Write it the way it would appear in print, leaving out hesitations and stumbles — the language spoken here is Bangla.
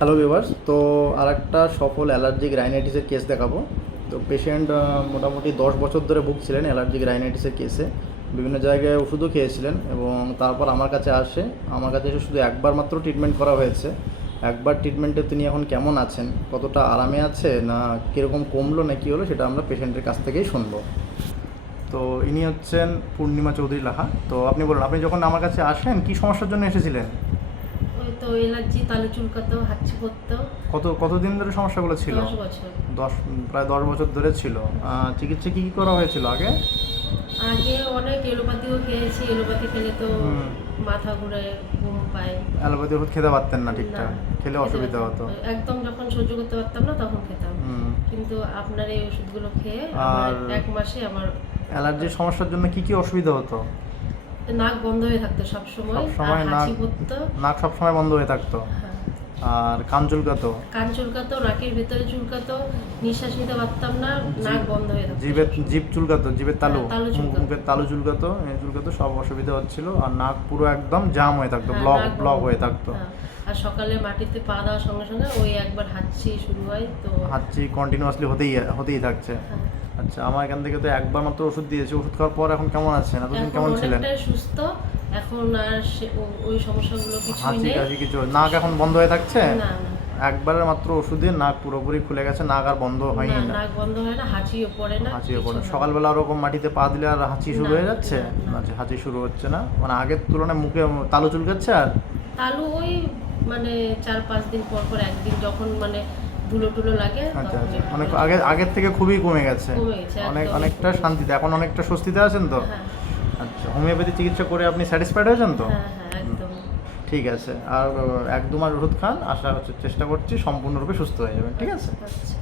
হ্যালো ভিউয়ার্স, তো আরেকটা সফল অ্যালার্জিক রাইনাইটিসের কেস দেখাবো। তো পেশেন্ট মোটামুটি 10 বছর ধরে ভুগছিলেন অ্যালার্জিক রাইনাইটিসের কেসে। বিভিন্ন জায়গায় ওষুধও খেয়েছিলেন এবং তারপর আমার কাছে এসে শুধু একবার মাত্র ট্রিটমেন্ট করা হয়েছে। একবার ট্রিটমেন্টে তিনি এখন কেমন আছেন, কতটা আরামে আছে, না কীরকম কমলো না কী হলো, সেটা আমরা পেশেন্টের কাছ থেকেই শুনবো। তো ইনি হচ্ছেন পূর্ণিমা চৌধুরী লাহা। তো আপনি বলুন, আপনি যখন আমার কাছে আসেন কী সমস্যার জন্য এসেছিলেন? ওই তো অ্যালার্জি, তালু চুলকাতো, হাঁচি করতো। কতদিন ধরে সমস্যাগুলো ছিল? 10 বছর। প্রায় 10 বছর ধরে ছিল। চিকিৎসা কী কী করা হয়েছিল আগে? আগে অনেক এলোপ্যাথিও খেয়েছি। এলোপ্যাথি খেলে তো মাথা ঘুরে, ঘুম পায়। অ্যালোপ্যাথি ওষুধ খেতে পারতেন না না, ঠিকঠাক? খেলে খেতে অসুবিধা পারতাম হতো। না। একদম যখন সহ্য করতে পারতাম না তখন খেতাম। কিন্তু আপনার এই ওষুধগুলো খেয়ে আর 1 মাসে আমার অ্যালার্জির সমস্যার জন্য কি কি অসুবিধা হতো? নাক বন্ধ হয়ে থাকতো সবসময়, আর সবসময় হাঁচি করতো। নাক সবসময় বন্ধ হয়ে থাকতো। হ্যাঁ, আর কান চুলকাতো? কান চুলকাতো, নাকের ভেতরে চুলকাতো, নিঃশ্বাস নিতে পারতাম না, নাক বন্ধ হয়ে থাকতো। জিভ চুলকাতো, জিভের তালু, হ্যাঁ, তালু চুলকাতো। মুখের তালু চুলকাতো, চুলকাতো, সব অসুবিধা হচ্ছিল। আর নাক পুরো একদম জাম হয়ে থাকতো, হ্যাঁ, ব্লক নাক ব্লক বন্ধ। হয়ে থাকতো। হ্যাঁ, আর সকালে মাটিতে পা দেওয়ার সঙ্গে সঙ্গে ওই একবার হাঁচি শুরু হয় তো। হাঁচি কন্টিনিউয়াসলি হতেই থাকছে। হ্যাঁ, আচ্ছা, আমার এখান থেকে তো একবার মাত্র ওষুধ দিয়েছে। ওষুধ খাওয়ার পর এখন কেমন আছেন? এতদিন এখন কেমন ছিলেন? অনেকটাই সুস্থ। এখন আর ওই সমস্যাগুলো কিছুই হাঁচি নেই। কাশি কিছু? নাক এখন বন্ধ হয়ে থাকছে? না, না, একবারের মাত্র ওষুধে নাক পুরোপুরি খুলে গেছে, নাক আর বন্ধ হয়নি না, না? নাক বন্ধ হয় না, হাঁচিও পড়ে না, হাঁচিও পড়ে? কিছু হয় না। সকালবেলা ওরকম মাটিতে পা দিলে আর হাঁচি শুরু না, হয়ে যাচ্ছে? না, না। আচ্ছা, হাঁচি শুরু হচ্ছে না, মানে আগের তুলনায় মুখে তালু চুলকাচ্ছে? আর তালু ওই মানে 4-5 দিন পর পর একদিন যখন মানে ধুলো টুলো লাগে আচ্ছা তখন আচ্ছা, একটু অনেক করে। আগের থেকে খুবই কমে গেছে। কমে গেছে, একদম অনেকটা কমে শান্তিতে, এখন অনেকটা স্বস্তিতে আছেন তো? হ্যাঁ, আচ্ছা, হোমিওপ্যাথি চিকিৎসা করে আপনি স্যাটিসফাইড হয়েছেন তো? হ্যাঁ, হ্যাঁ, একদম। ঠিক আছে। আর 1-2 মাস ওষুধ খান, আশা হচ্ছে, চেষ্টা করছি সম্পূর্ণরূপে সুস্থ হয়ে যাবেন। ঠিক আছে? আচ্ছা।